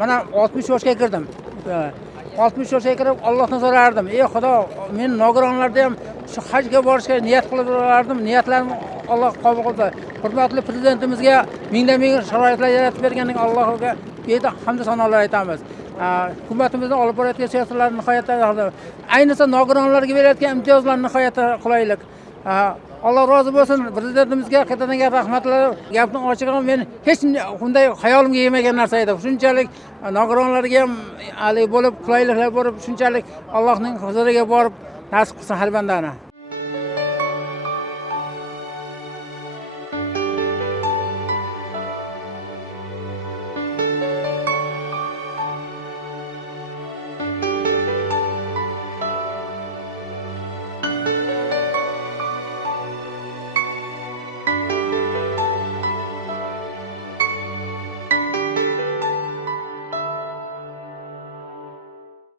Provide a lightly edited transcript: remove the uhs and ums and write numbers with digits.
Mana 60 yoshga kirdim. 60 yoshga kirib Allohdan so'rardim. Ey Xudo, men nogironlarda ham shu hajga borishga niyat qilib o'rardim. Niyatlarim Alloh qabul qildi. Hurmatli prezidentimizga ming sharoitlar yaratib berganiga Allohga beda hamd sanolar aytamiz. Hukumatimizning olib borayotgan siyosatlari nihoyatda ayniqsa nogironlarga berayotgan imtiyozlar nihoyatda qulaylik. Alloh rozi bo'lsin. Prezidentimizga qaytadan rahmatlar. Gapning ochig'i men hech bunday xayolimga kelmagan narsa edi. Shunchalik nogironlarga ham bo'lib qulayliklar bo'lib, shunchalik Allohning huzuriga borib nasib qilsin har bandani.